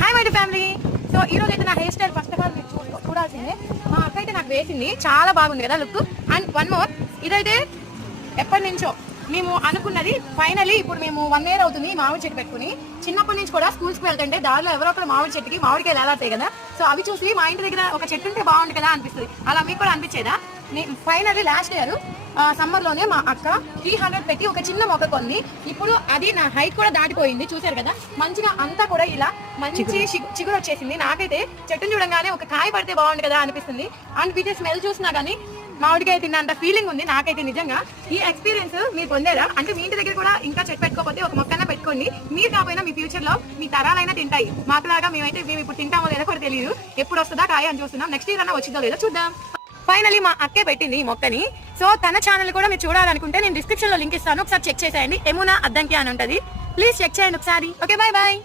Hi my family. So ఈ రోజు అయితే నా hair style first of all మీరు చూడాల్సిందే. మా అక్క అయితే నాకు వేసింది, చాలా బాగుంది కదా లుక్. అండ్ వన్ మోర్, ఇదైతే ఎప్పటి నుంచో మేము అనుకున్నది ఫైనలీ ఇప్పుడు మేము 1 year అవుతుంది మామిడి చెట్టు పెట్టుకుని. చిన్నప్పటి నుంచి కూడా స్కూల్స్కి వెళ్తుంటే దారిలో ఎవరో ఒకరు మామిడి చెట్టుకి మామిడికాయలు ఎలా అవుతాయి కదా, సో అవి చూసి మా ఇంటి దగ్గర ఒక చెట్టు ఉంటే బాగుంది కదా అనిపిస్తుంది. అలా మీకు కూడా అనిపించేదా? ఫైనల్లీ లాస్ట్ ఇయర్ సమ్మర్లోనే మా అక్క 300 పెట్టి ఒక చిన్న మొక్క కొంది. ఇప్పుడు అది నా హైట్ కూడా దాటిపోయింది, చూసారు కదా. మంచిగా అంతా కూడా ఇలా మంచి చిగురు వచ్చేసింది. నాకైతే చెట్టును చూడంగానే ఒక కాయ పడితే బాగుంది కదా అనిపిస్తుంది. అండ్ వీటి స్మెల్ చూసినా కానీ మామిడికాయ తిన్నంత ఫీలింగ్ ఉంది నాకైతే. నిజంగా ఈ ఎక్స్పీరియన్స్ మీరు పొందారా? అంటే మీ ఇంటి దగ్గర కూడా ఇంకా చెట్టు పెట్టుకోకపోతే ఒక మొక్కన పెట్టుకోండి. మీరు కాకపోయినా మీ ఫ్యూచర్ లో మీ తరాలైనా తింటాయి. మాకులాగా మేము ఇప్పుడు తింటామో లేదో కూడా తెలియదు. ఎప్పుడు వస్తుందా కాయ అని చూస్తున్నాం. నెక్స్ట్ ఇయర్ అన్నా వచ్చిందో లేదో చూద్దాం. ఫైనలీ మా అక్కే పెట్టింది ఈ మొక్కని. సో తన ఛానల్ కూడా మీరు చూడాలనుకుంటే నేను డిస్క్రిప్షన్ లో లింక్ ఇస్తాను, ఒకసారి చెక్ చేసేయండి. యమునా అద్దంకి అని ఉంటుంది. ప్లీజ్ చెక్ చేయండి ఒకసారి. Okay, bye bye.